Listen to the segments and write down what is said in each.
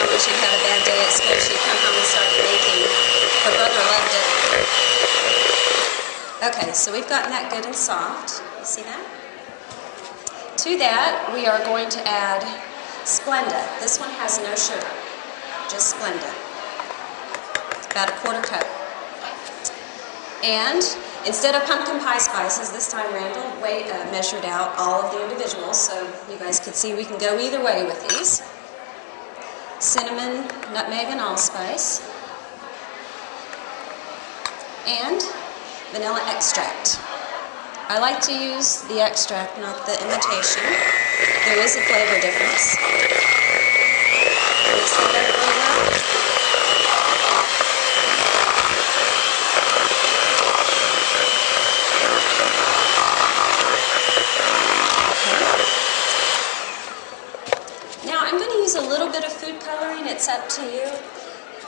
tell when she'd had a bad day at school, she'd come home and start baking. Her brother loved it. Okay, so we've gotten that good and soft. You see that? To that, we are going to add Splenda. This one has no sugar, just Splenda. About a quarter cup. And instead of pumpkin pie spices, this time Randall measured out all of the individuals, so you guys could see we can go either way with these. Cinnamon, nutmeg, and allspice. And vanilla extract. I like to use the extract, not the imitation. There is a flavor difference. Mix that up really well. Okay. Now I'm going to use a little bit of food coloring. It's up to you.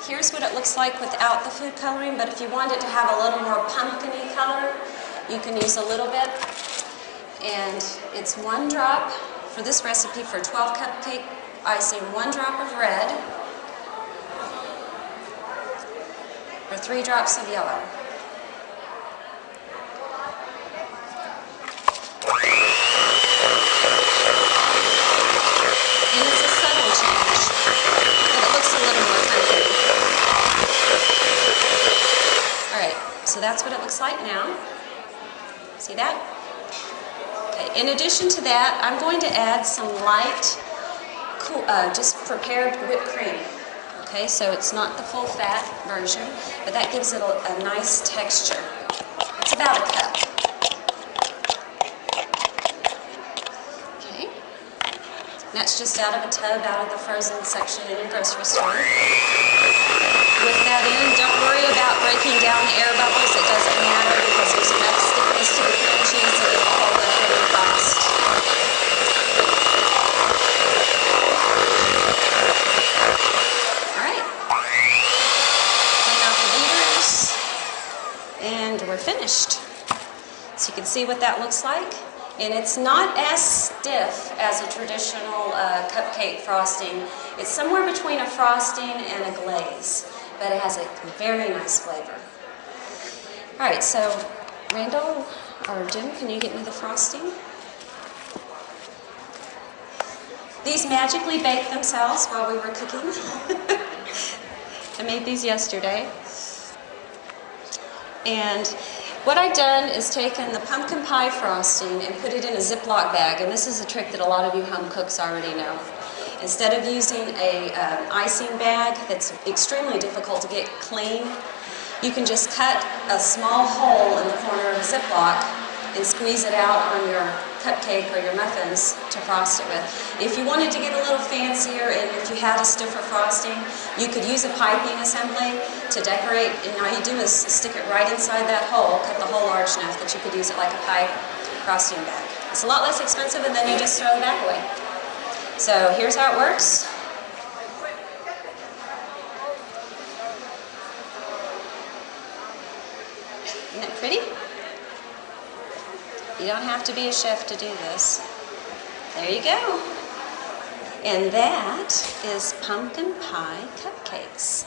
Here's what it looks like without the food coloring, but if you want it to have a little more pumpkin-y color, you can use a little bit. And it's 1 drop for this recipe for 12 cupcake icing, 1 drop of red or 3 drops of yellow. And it's a subtle change, but it looks a little more pumpkin. Alright, so that's what it looks like now. See that? Okay. In addition to that, I'm going to add some light, just prepared whipped cream. Okay, so it's not the full fat version, but that gives it a nice texture. It's about a cup. Okay. That's just out of a tub, out of the frozen section in your grocery store. With that in, don't worry about breaking down the air bubbles. It doesn't matter because there's enough stiffness to the cream cheese that it'll hold up really fast. Alright. Clean out the beaters. And we're finished. So you can see what that looks like. And it's not as stiff as a traditional cupcake frosting. It's somewhere between a frosting and a glaze. But it has a very nice flavor. Alright, so Randall or Jim, can you get me the frosting? These magically bake themselves while we were cooking. I made these yesterday. And what I've done is taken the pumpkin pie frosting and put it in a Ziploc bag. And this is a trick that a lot of you home cooks already know. Instead of using an icing bag that's extremely difficult to get clean, you can just cut a small hole in the corner of a Ziploc and squeeze it out on your cupcake or your muffins to frost it with. If you wanted to get a little fancier and if you had a stiffer frosting, you could use a piping assembly to decorate, and all you do is stick it right inside that hole, cut the hole large enough that you could use it like a pie frosting bag. It's a lot less expensive, and then you just throw the bag away. So here's how it works. Isn't that pretty? You don't have to be a chef to do this. There you go. And that is pumpkin pie cupcakes.